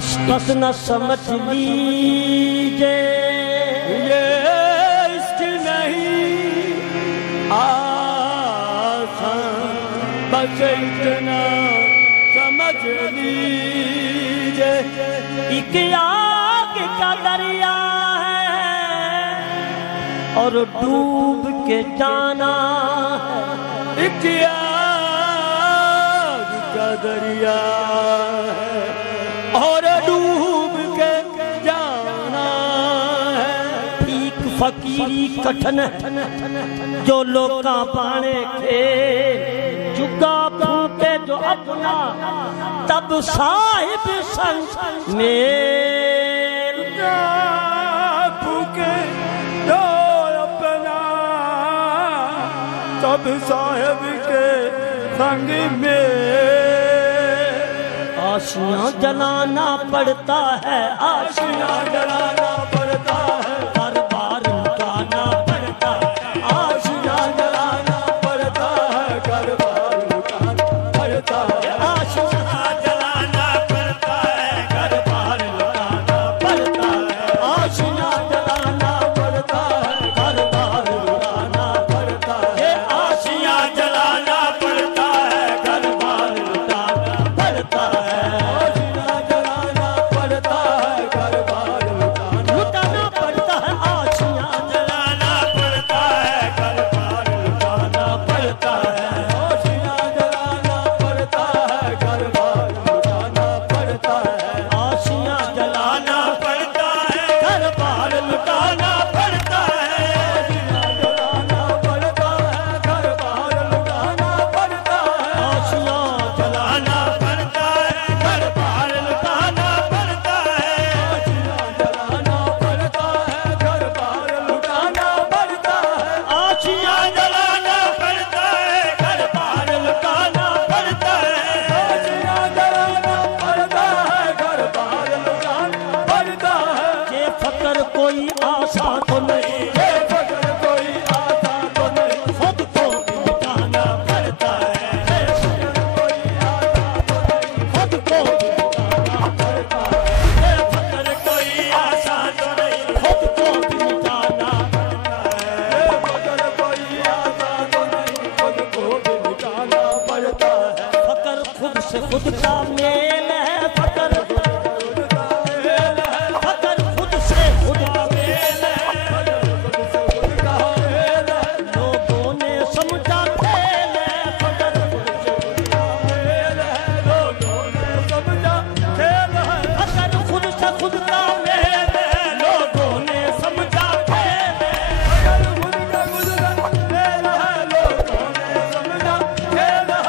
بس نہ سمجھ لیجئے یہ عشق نہیں آسان، بس اتنا سمجھ لیجئے ایک آگ کا دریا ہے اور ڈوب کے جانا ہے، ایک آگ کا دریا ہے اور ڈوب کے جانا ہے۔ ایک فقیری کٹھن جو لوکاں پانے کے جگا پھوٹے جو اپنا تب صاحب سنگ میل پھوکے جو اپنا تب صاحب کے سنگ میں آشیاں جلانا پڑتا ہے، آشیاں جلانا پڑتا ہے، ہر بار لٹانا پڑتا ہے، آشیاں جلانا پڑتا ہے، ہر بار لٹانا پڑتا ہے، آشیاں جلانا پڑتا ہے، ہر بار لٹانا پڑتا ہے، آشیاں جلانا پڑتا ہے، ہر بار لٹانا پڑتا ہے، یہ آشیاں جلانا پڑتا ہے، ہر بار لٹانا پڑتا ہے، آشیاں جلانا پڑتا ہے، ہر بار لٹانا پڑتا ہے، آشیاں جلانا پڑتا ہے، ہر بار لٹانا پڑتا ہے، آشیاں جلانا پڑتا ہے، ہر بار لٹانا پڑتا ہے، آشیاں جلانا پڑتا ہے، ہر بار لٹانا پڑتا ہے، جلانا پڑتا ہے، ہر بار لٹانا پڑتا ہے، آشیاں جلانا پڑتا ہے، ہر بار لٹانا پڑتا ہے، جلانا پڑتا ہے، ہر بار لٹانا پڑتا ہے، آشیاں جلانا پڑتا ہے، ہر بار لٹانا پڑتا ہے، آشیاں جلانا پڑتا ہے، ہر بار لٹانا پڑتا ہے، یہ فقر کوئی آسان تو نہیں، یہ فقر کوئی آسان تو نہیں، خود کو بھی مٹانا پڑتا ہے، کوئی آسان تو نہیں، خود کو بھی مٹانا پڑتا ہے، یہ فقر کوئی آسان تو نہیں، خود کو بھی مٹانا پڑتا ہے، یہ فقر کوئی آسان تو نہیں، خود کو بھی مٹانا پڑتا ہے، فقر خود سے خود کا میل ہے، فقر فقر خود سے خود کا میل ہے، خود کا میل ہے، لوگوں نے سمجھا کھیل ہے، فقر خود سے خود کا میل ہے، لوگوں نے سمجھا کھیل ہے، فقر خود سے خود کا میل ہے، لوگوں نے سمجھا کھیل ہے، اگر خود کا گزرا میل ہے، لوگوں نے سمجھا کھیل ہے،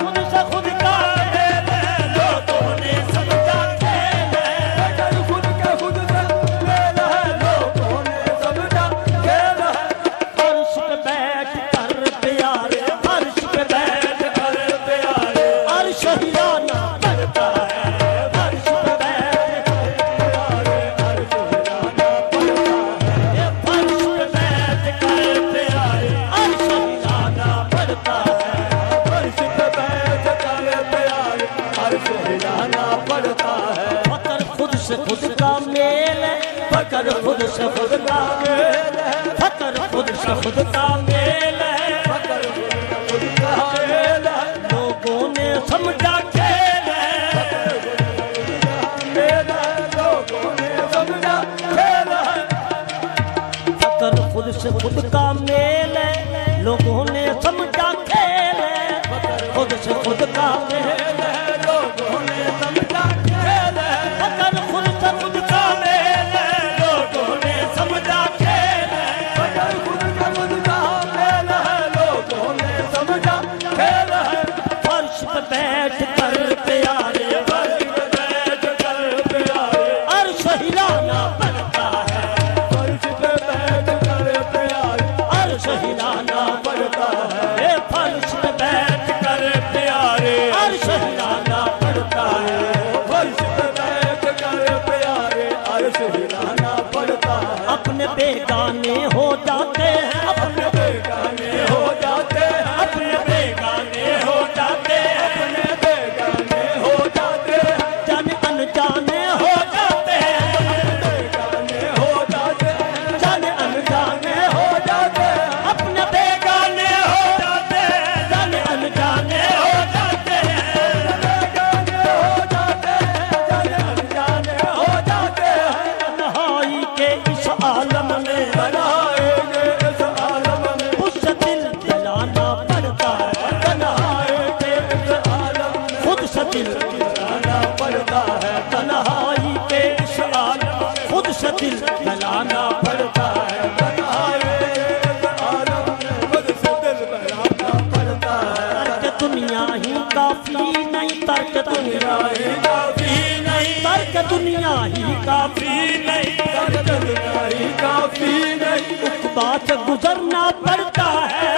خود سے خود کا میل ہے، لوگوں نے سمجھا کھیل ہے، اگر خود کا گزرا میل ہے، لوگوں نے سمجھا کھیل ہے، فرش پہ بیٹھ کر پیارے، فرش پہ بیٹھ کر پیارے، عرش ہلانا پڑتا ہے، فرش پہ بیٹھ کر پیارے، عرش ہلانا پڑتا ہے، یہ فرش پہ بیٹھ کر پیارے، عرش ہلانا پڑتا ہے، فرش پہ بیٹھ کر پیارے، عرش ہلانا پڑتا ہے، فقر خود سے خود کا میل ہے، فقر خود سے خود کا میل ہے، فقر خود سے خود کا میل ہے، خود کا میل ہے، لوگوں نے سمجھا کھیل ہے، میل ہے، لوگوں نے سمجھا کھیل ہے، فقر خود سے خود کا میل ہے، لوگوں نے سمجھا کھیل ہے، خود سے خود کا میل ہے، لوگوں نے سمجھا کھیل ہے، فقر خود سے خود کا میل ہے، لوگوں نے سمجھا کھیل ہے، اگر خود کا گزرا میل ہے، لوگوں نے سمجھا کھیل ہے، فرش پہ بیٹھ کر پیارے، فرش پہ بیٹھ کر پیارے، عرش ہلانا پڑتا ہے، فرش پہ بیٹھ کر پیارے، عرش ہلانا پڑتا ہے، دل بہلانا پڑتا ہے خود سے دل بہلانا پڑتا ہے ترک دنیا ہی کافی نہیں ترک دنیا ہی کافی نہیں ترک دنیا ہی کافی نہیں دنیا ہی کافی نہیں عقبہ سے گزرنا پڑتا ہے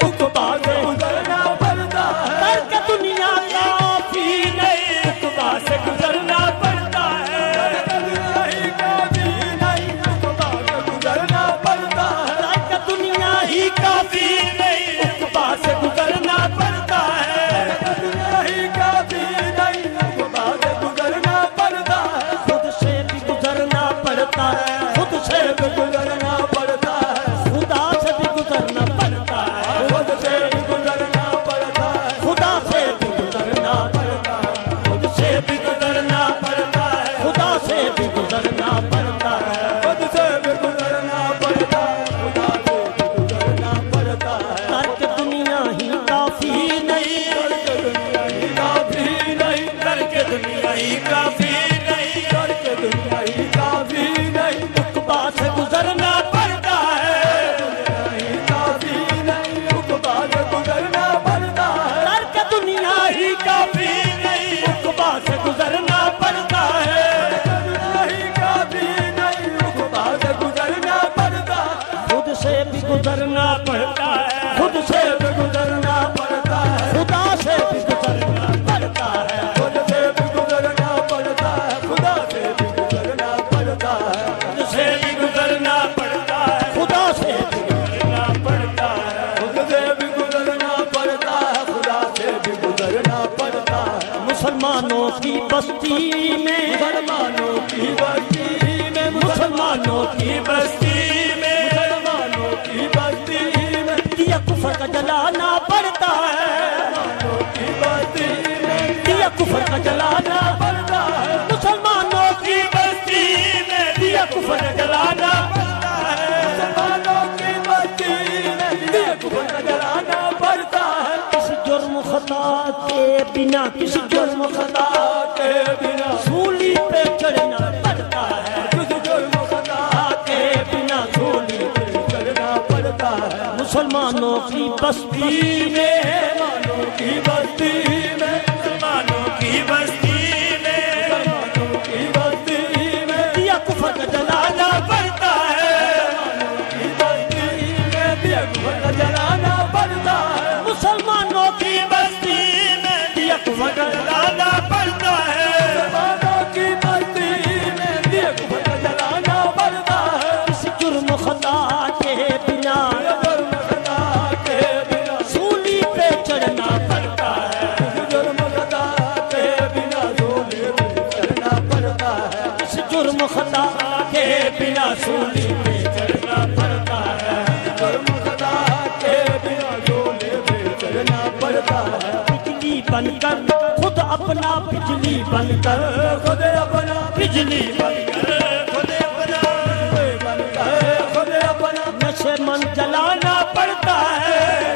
عقبہ سے گزرنا پڑتا ہے ترک دنیا کافی نہیں عقبہ سے گزرنا پڑتا ہے دنیا ہی کافی نہیں گزرنا پڑتا ہے ترک دنیا ہی کافی نہیں عقبہ سے گزرنا پڑتا ہے دنیا ہی کافی نہیں گزرنا پڑتا ہے خود سے بھی گزرنا پڑتا ہے خود سے بھی گزرنا پڑتا ہے خدا سے بھی گزرنا پڑتا ہے خود سے بھی گزرنا پڑتا ہے خدا سے بھی گزرنا پڑتا ہے خود سے بھی گزرنا پڑتا ہے خدا سے بھی گزرنا پڑتا ہے خود سے بھی گزرنا پڑتا ہے خدا سے بھی گزرنا پڑتا ہے ترک دنیا ہی کافی نہیں دنیا ہی کافی نہیں ترک دنیا ہی کافی نہیں دنیا ہی کافی نہیں عقبہ سے گزرنا پڑتا ہے کافی نہیں عقبہ سے گزرنا پڑتا ہے ترک دنیا ہی کافی نہیں عقبہ سے گزرنا پڑتا ہے دنیا ہی کافی نہیں عقبہ سے گزرنا پڑتا ہے خود سے بھی گزرنا پڑتا ہے خود سے بھی گزرنا پڑتا ہے خدا سے بھی گزرنا پڑتا ہے خود سے بھی گزرنا پڑتا ہے خدا سے بھی گزرنا پڑتا ہے خود سے بھی گزرنا پڑتا ہے خدا سے بھی گزرنا پڑتا ہے خود سے بھی گزرنا پڑتا ہے خدا سے بھی گزرنا پڑتا ہے مسلمانوں کی بستی میں مسلمانوں کی بستی میں مسلمانوں کی بستی میں مسلمانوں کی بستی میں دیا کفر کا جلانا پڑتا ہے کی بستی میں دیا کفر کا جلانا پڑتا ہے مسلمانوں کی بستی میں دیا کفر کا جلانا پڑتا ہے مسلمانوں کی بستی میں دیکھ بھر جلانا پڑتا ہے کسی جرم خطا کے بنا کسی جرم خطا کے بنا سولی پہ چڑھنا پڑتا ہے کسی جرم خطا کے بنا سولی پہ چلنا پڑتا ہے مسلمانوں کی بستی میں مسلمانوں کی بستی میں مسلمانوں کی بستی میں مسلمانوں کی بستی میں دیا کفر کا جلانا پڑتا ہے کی بستی میں دیکھ بھر جلانا پڑتا ہے مسلمانوں کی بستی میں دیا کفر کا جلانا پڑتا ہے مسلمانوں کی بستی میں دیکھ بھر جلانا پڑتا ہے کسی جرم خطا کے بنا جرم خطا کے بنا سولی پہ چڑھنا پڑتا ہے جرم خطا کے بنا سولی پہ چڑھنا پڑتا ہے کسی جرم خطا کے بنا سولی پہ چڑھنا پڑتا ہے جرم خطا کے بنا سولی پہ چڑھنا پڑتا ہے بجلی بن کر خود اپنا بجلی بن کر خود اپنا بجلی بن کر خود اپنا بن کر خود اپنا نشے من جلانا پڑتا ہے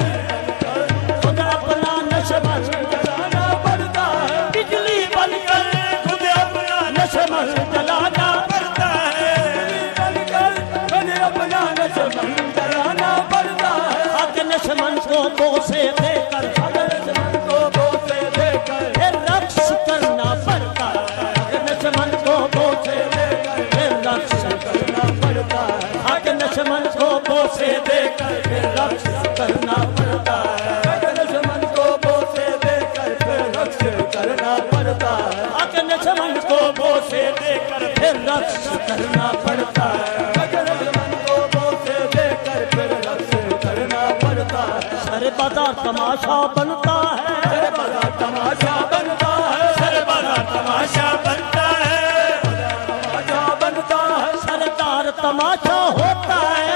خود اپنا نشے من جلانا پڑتا ہے بجلی بن کر خود اپنا نشے من جلانا پڑتا ہے بن کر خود اپنا نشمن جلانا پڑتا ہے خاک نشمن کو بوسے دے کر نشمن کو بوسے دے کر پھر رقص کرنا پڑتا ہے خاک نشمن کو بوسے دے کر پھر رقص کرنا پڑتا ہے خاک نشمن کو بوسے دے کر پھر رقص کرنا پڑتا ہے نشمن کو بوسے دے کر پھر رقص کرنا پڑتا ہے خاک نشمن کو بوسے دے کر پھر رقص کرنا پڑتا ہے نشمن کو بوسے دے کر پھر رقص کرنا پڑتا ہے سر بازار تماشا بنتا ہے سر بڑا تماشا بنتا ہے سر بازار تماشا بنتا ہے تماشا بنتا ہے سردار تماشا ہوتا ہے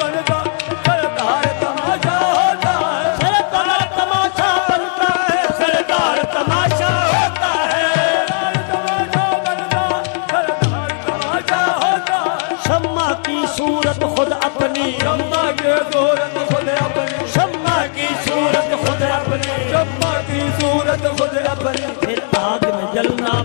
بنتا سردار تماشا ہوتا ہے سردار تماشا بنتا ہے سردار تماشا ہوتا ہے تماشا بنتا سردار تماشا ہوتا ہے شمع کی صورت خود اپنی شمع کے صورت خود اپنی شمع کی صورت خود اپنی شمع کی صورت خود اپنی پھر آگ میں جلنا